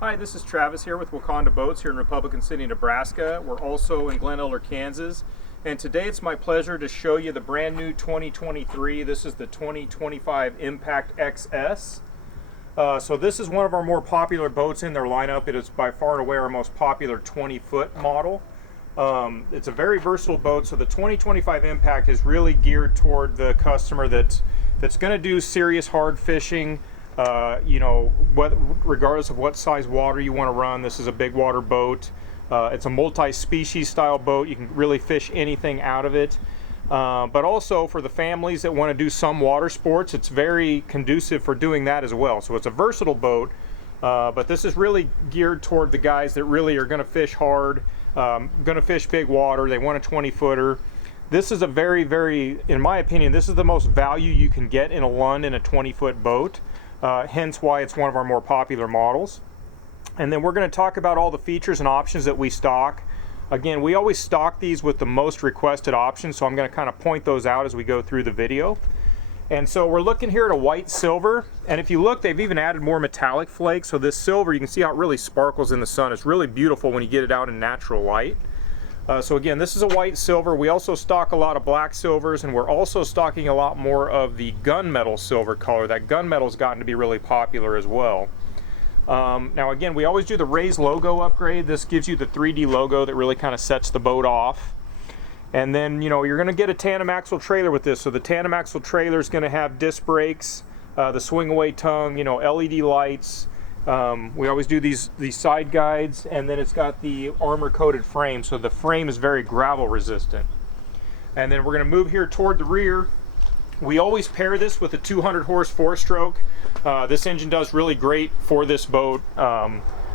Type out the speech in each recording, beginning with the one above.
Hi, this is Travis here with Waconda Boats here in Republican City, Nebraska. We're also in Glen Eller, Kansas. And today it's my pleasure to show you the brand new 2023. This is the 2025 Impact XS. So this is one of our more popular boats in their lineup. It is by far and away our most popular 20-foot model. It's a very versatile boat, so the 2025 Impact is really geared toward the customer that's going to do serious hard fishing. Regardless of what size water you want to run, this is a big water boat. It's a multi-species style boat. You can really fish anything out of it. But also for the families that want to do some water sports, it's very conducive for doing that as well. So it's a versatile boat, but this is really geared toward the guys that really are going to fish hard, going to fish big water. They want a 20-footer. This is a very, in my opinion, this is the most value you can get in a Lund in a 20-foot boat. Hence why it's one of our more popular models. And then we're going to talk about all the features and options that we stock. Again, we always stock these with the most requested options, so I'm going to kind of point those out as we go through the video. And so we're looking here at a white silver, and if you look, they've even added more metallic flakes. So this silver, you can see how it really sparkles in the sun. It's really beautiful when you get it out in natural light. So again, this is a white silver. We also stock a lot of black silvers, and we're also stocking a lot more of the gunmetal silver color. That gunmetal's gotten to be really popular as well. Now again, we always do the raised logo upgrade. This gives you the 3D logo that really kind of sets the boat off. And then, you're going to get a tandem axle trailer with this. So the tandem axle trailer is going to have disc brakes, the swing away tongue, LED lights. We always do these side guides, and then it's got the armor coated frame, so the frame is very gravel resistant. And then we're going to move here toward the rear. We always pair this with a 200 horse 4-stroke. This engine does really great for this boat.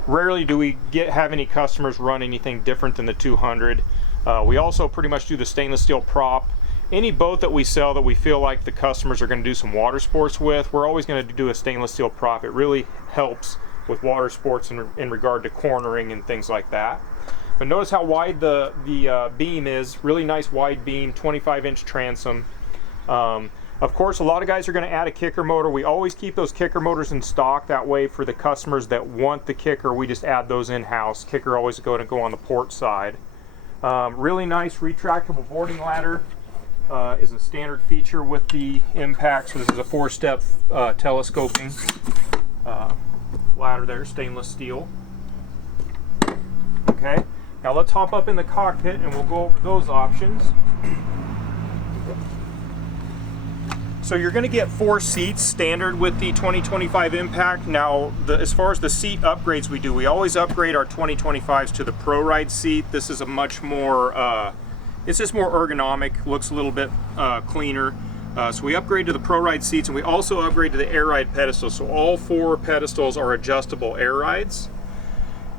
Rarely do we have any customers run anything different than the 200. We also pretty much do the stainless steel prop. Any boat that we sell that we feel like the customers are going to do some water sports with, we're always going to do a stainless steel prop. It really helps with water sports in regard to cornering and things like that. But notice how wide the beam is. Really nice wide beam, 25-inch transom. Of course, a lot of guys are going to add a kicker motor. We always keep those kicker motors in stock. That way, for the customers that want the kicker, we just add those in-house. Kicker always going to go on the port side. Really nice retractable boarding ladder. Is a standard feature with the Impact. So this is a 4-step telescoping ladder there, stainless steel. Okay, now let's hop up in the cockpit and we'll go over those options. So you're going to get 4 seats standard with the 2025 Impact. Now, as far as the seat upgrades we do, we always upgrade our 2025s to the Pro Ride seat. This is a much more it's just more ergonomic, looks a little bit cleaner. So we upgrade to the Pro Ride seats, and we also upgrade to the Air Ride pedestal. So all 4 pedestals are adjustable air rides.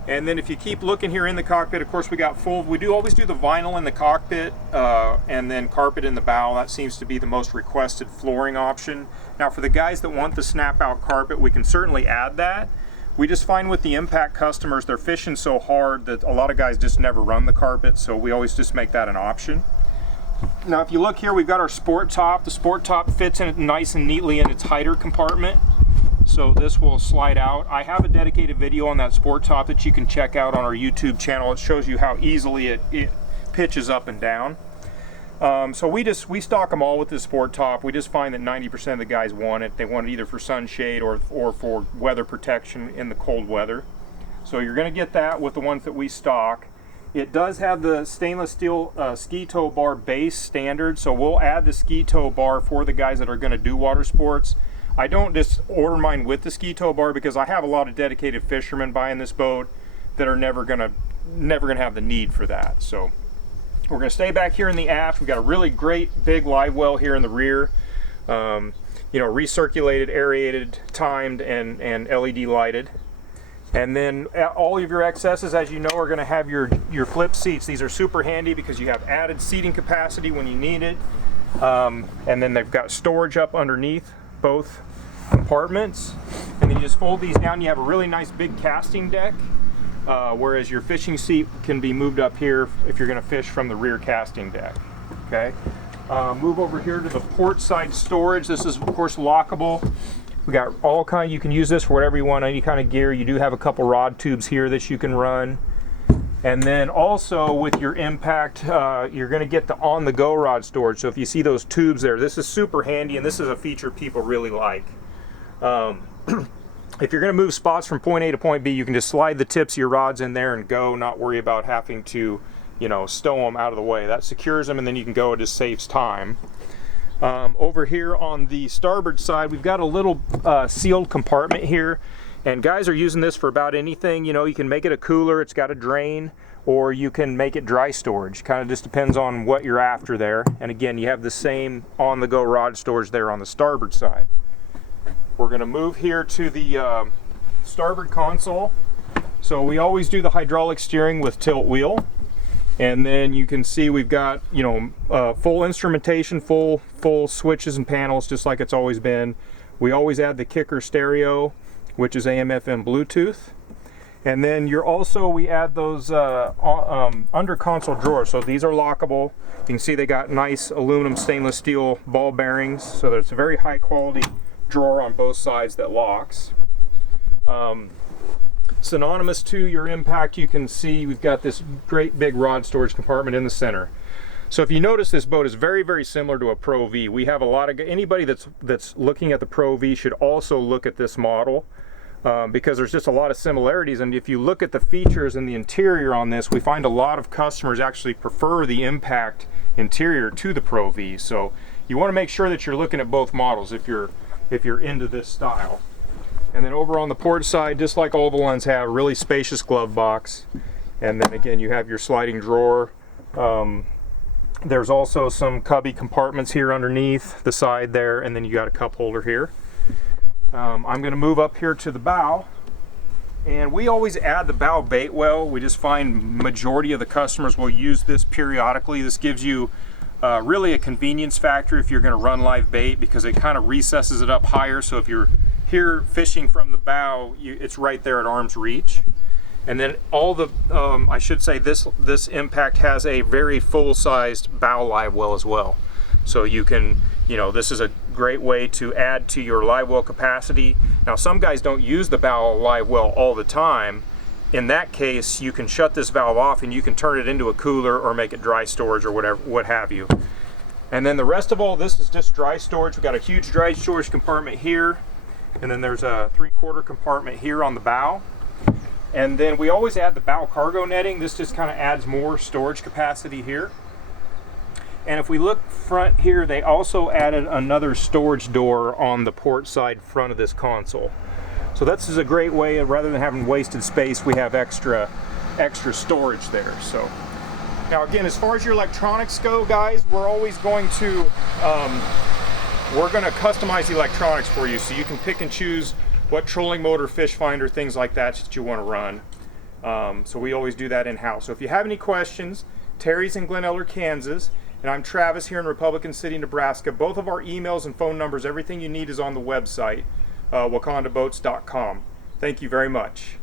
And then if you keep looking here in the cockpit, of course we do always do the vinyl in the cockpit and then carpet in the bow. That seems to be the most requested flooring option. Now for the guys that want the snap out carpet, we can certainly add that. We just find with the Impact customers, they're fishing so hard that a lot of guys just never run the carpet, so we always just make that an option. Now if you look here, we've got our sport top. The sport top fits in nice and neatly in its hider compartment, so this will slide out. I have a dedicated video on that sport top that you can check out on our YouTube channel. It shows you how easily it pitches up and down. So we stock them all with this sport top. We just find that 90% of the guys want it. They want it either for sunshade or for weather protection in the cold weather. So you're going to get that with the ones that we stock. It does have the stainless steel ski tow bar base standard, so we'll add the ski tow bar for the guys that are going to do water sports. I don't just order mine with the ski tow bar because I have a lot of dedicated fishermen buying this boat that are never gonna have the need for that. So we're going to stay back here in the aft. We've got a really great big live well here in the rear. Recirculated, aerated, timed, and LED lighted. And then all of your XSs, as you know, are going to have your flip seats. These are super handy because you have added seating capacity when you need it. And then they've got storage up underneath both compartments. And then you just fold these down. You have a really nice big casting deck. Whereas your fishing seat can be moved up here if you're going to fish from the rear casting deck. Okay, move over here to the port side storage. This is of course lockable. We got all kind. You can use this for whatever you want, any kind of gear. You do have a couple rod tubes here that you can run. And then also with your impact, you're going to get the on-the-go rod storage. So if you see those tubes there, this is super handy, and this is a feature people really like. If you're going to move spots from point A to point B, you can just slide the tips of your rods in there and go, not worry about having to, you know, stow them out of the way. That secures them, and then you can go. It just saves time. Over here on the starboard side, we've got a little sealed compartment here, and guys are using this for about anything. You know, you can make it a cooler, it's got a drain, or you can make it dry storage. Kind of just depends on what you're after there. And again, you have the same on-the-go rod storage there on the starboard side. We're going to move here to the starboard console. So we always do the hydraulic steering with tilt wheel. And then you can see we've got, you know, full instrumentation, full switches and panels, just like it's always been. We always add the kicker stereo, which is AM/FM Bluetooth. And then we add those under console drawers. So these are lockable. You can see they got nice aluminum stainless steel ball bearings. So there's a very high quality drawer on both sides that locks. Synonymous to your impact, you can see we've got this great big rod storage compartment in the center. So if you notice, this boat is very, very similar to a Pro V. We have a lot of, anybody that's looking at the Pro V should also look at this model because there's just a lot of similarities. And if you look at the features in the interior on this, we find a lot of customers actually prefer the impact interior to the Pro V. So you want to make sure that you're looking at both models if you're into this style. And then over on the port side, just like all the ones have, really spacious glove box. And then again, you have your sliding drawer. There's also some cubby compartments here underneath the side there, and then you got a cup holder here. I'm going to move up here to the bow. And we always add the bow bait well. We just find majority of the customers will use this periodically. This gives you really a convenience factor if you're going to run live bait, because it kind of recesses it up higher. So if you're here fishing from the bow, it's right there at arm's reach. And then all the, I should say this impact has a very full-sized bow live well as well. So you can, you know, this is a great way to add to your live well capacity. Now some guys don't use the bow live well all the time. In that case, you can shut this valve off and you can turn it into a cooler or make it dry storage or whatever, what have you. And then the rest of all this is just dry storage. We've got a huge dry storage compartment here. And then there's a 3/4 compartment here on the bow. And then we always add the bow cargo netting. This just kind of adds more storage capacity here. And if we look front here, they also added another storage door on the port side front of this console. So this is a great way, rather than having wasted space, we have extra storage there. So now again, as far as your electronics go, guys, we're always going to we're going to customize the electronics for you, so you can pick and choose what trolling motor, fish finder, things like that you want to run. So we always do that in-house. So if you have any questions, Terry's in Glen Eller, Kansas, and I'm Travis here in Republican City, Nebraska. Both of our emails and phone numbers, everything you need is on the website, wacondaboats.com. Thank you very much.